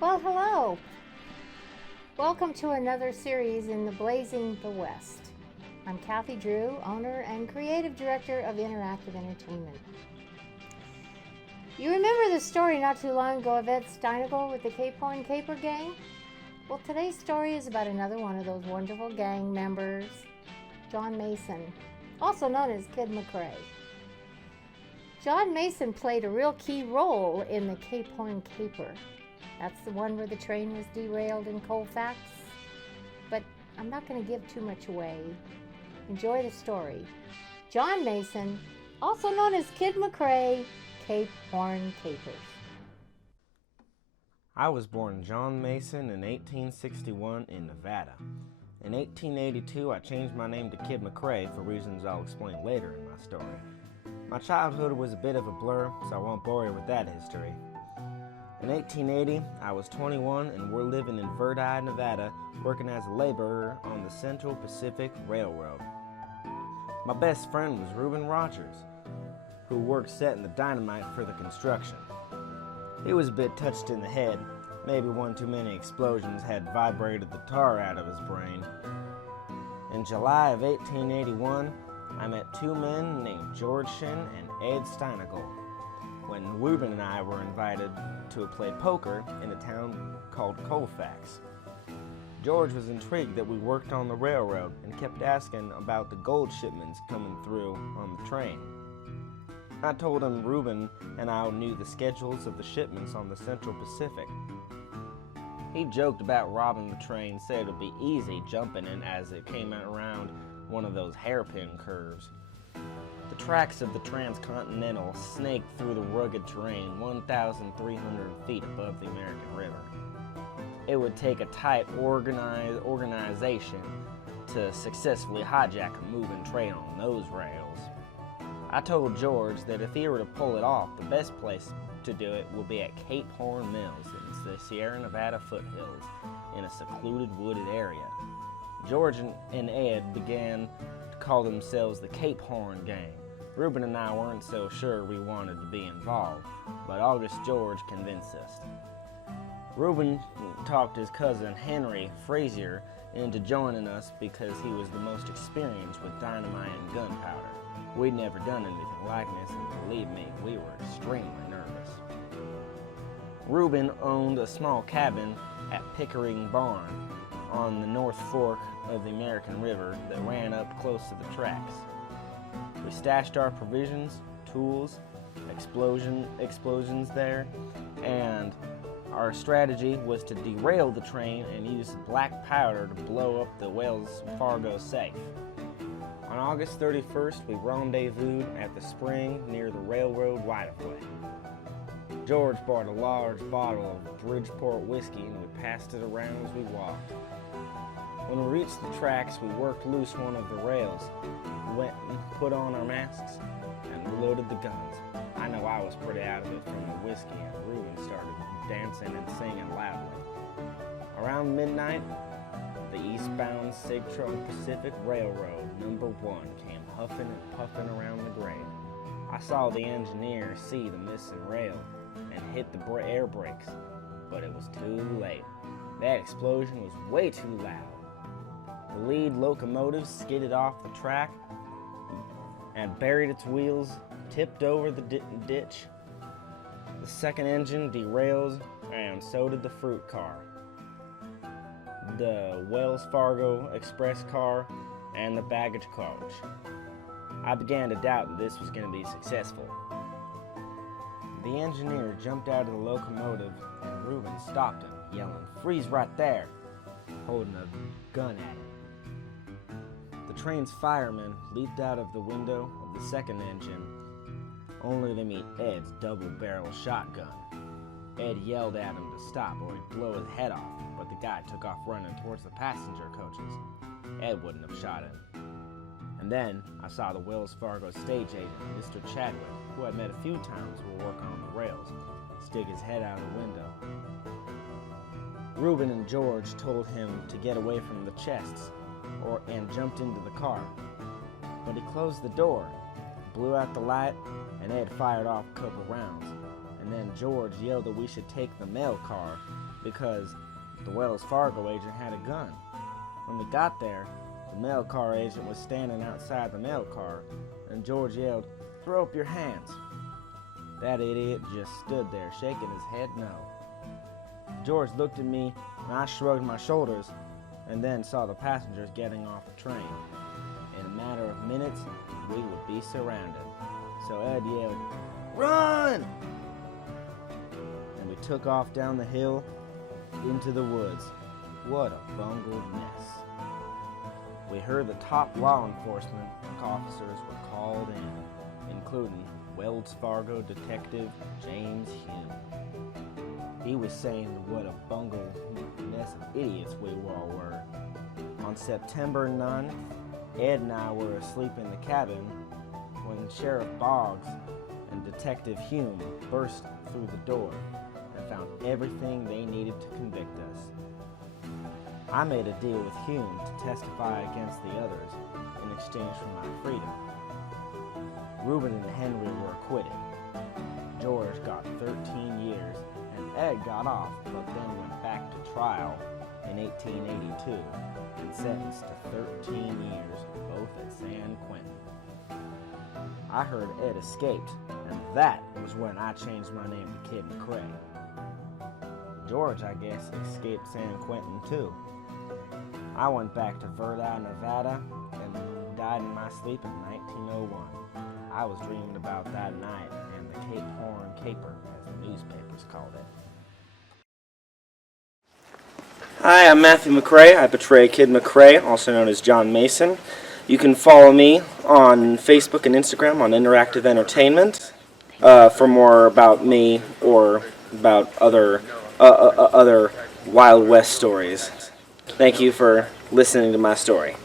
Well, hello. Welcome to another series in the Blazing the West. I'm Kathy Drew, owner and creative director of Interactive Entertainment. You remember the story not too long ago of Ed Steinagle with the Cape Horn Caper Gang? Well, today's story is about another one of those wonderful gang members, John Mason, also known as Kid McCray. John Mason played a real key role in the Cape Horn Caper. That's the one where the train was derailed in Colfax. But I'm not going to give too much away. Enjoy the story. John Mason, also known as Kid McCray, Cape Horn Capers. I was born John Mason in 1861 in Nevada. In 1882, I changed my name to Kid McCray for reasons I'll explain later in my story. My childhood was a bit of a blur, so I won't bore you with that history. In 1880, I was 21 and we're living in Verdi, Nevada, working as a laborer on the Central Pacific Railroad. My best friend was Reuben Rogers, who worked setting the dynamite for the construction. He was a bit touched in the head. Maybe one too many explosions had vibrated the tar out of his brain. In July of 1881, I met two men named George Shin and Ed Steinagle when Reuben and I were invited to play poker in a town called Colfax. George was intrigued that we worked on the railroad and kept asking about the gold shipments coming through on the train. I told him Reuben and I knew the schedules of the shipments on the Central Pacific. He joked about robbing the train, said it would be easy jumping in as it came around one of those hairpin curves. The tracks of the Transcontinental snaked through the rugged terrain 1,300 feet above the American River. It would take a tight organization to successfully hijack a moving train on those rails. I told George that if he were to pull it off, the best place to do it will be at Cape Horn Mills in the Sierra Nevada foothills in a secluded wooded area. George and Ed began to call themselves the Cape Horn Gang. Reuben and I weren't so sure we wanted to be involved, but August George convinced us. Reuben talked his cousin Henry Frazier into joining us because he was the most experienced with dynamite and gunpowder. We'd never done anything like this, and believe me, we were extremely nervous. Reuben owned a small cabin at Pickering Barn on the North Fork of the American River that ran up close to the tracks. We stashed our provisions, tools, explosions there, and our strategy was to derail the train and use black powder to blow up the Wells Fargo safe. On August 31st, we rendezvoused at the spring near the railroad right-of-way. George bought a large bottle of Bridgeport whiskey and we passed it around as we walked. When we reached the tracks, we worked loose one of the rails, went and put on our masks, and reloaded the guns. I know I was pretty out of it from the whiskey, and Reuben started dancing and singing loudly. Around midnight, the eastbound Central Pacific Railroad number 1 came huffing and puffing around the grade. I saw the engineer see the missing rail and hit the air brakes, but it was too late. That explosion was way too loud. The lead locomotive skidded off the track and buried its wheels, tipped over the ditch. The second engine derailed, and so did the fruit car, the Wells Fargo express car, and the baggage coach. I began to doubt that this was going to be successful. The engineer jumped out of the locomotive, and Reuben stopped him, yelling, "Freeze right there," holding a gun at him. The train's firemen leaped out of the window of the second engine, only to meet Ed's double-barrel shotgun. Ed yelled at him to stop or he'd blow his head off, but the guy took off running towards the passenger coaches. Ed wouldn't have shot him. And then I saw the Wells Fargo stage agent, Mr. Chadwick, who I'd met a few times while working on the rails, stick his head out the window. Reuben and George told him to get away from the chests and jumped into the car. But he closed the door, blew out the light, and Ed fired off a couple rounds. And then George yelled that we should take the mail car because the Wells Fargo agent had a gun. When we got there, the mail car agent was standing outside the mail car, and George yelled, "Throw up your hands." That idiot just stood there, shaking his head no. George looked at me, and I shrugged my shoulders, and then saw the passengers getting off the train. In a matter of minutes, we would be surrounded. So Ed yelled, "Run!" And we took off down the hill into the woods. What a bungled mess. We heard the top law enforcement officers were called in, including Wells Fargo Detective James Hume. He was saying what a bungled mess of idiots we all were. On September 9th, Ed and I were asleep in the cabin when Sheriff Boggs and Detective Hume burst through the door and found everything they needed to convict us. I made a deal with Hume to testify against the others in exchange for my freedom. Reuben and Henry were acquitted. George got 13 years, and Ed got off, but then went back to trial in 1882 and sentenced to 13 years, both at San Quentin. I heard Ed escaped, and that was when I changed my name to Kid McCray. George, I guess, escaped San Quentin too. I went back to Verdi, Nevada, and died in my sleep in 1901. I was dreaming about that night and the Cape Horn Caper, as the newspapers called it. Hi, I'm Matthew McCray. I portray Kid McCray, also known as John Mason. You can follow me on Facebook and Instagram on Interactive Entertainment for more about me or about other Wild West stories. Thank you for listening to my story.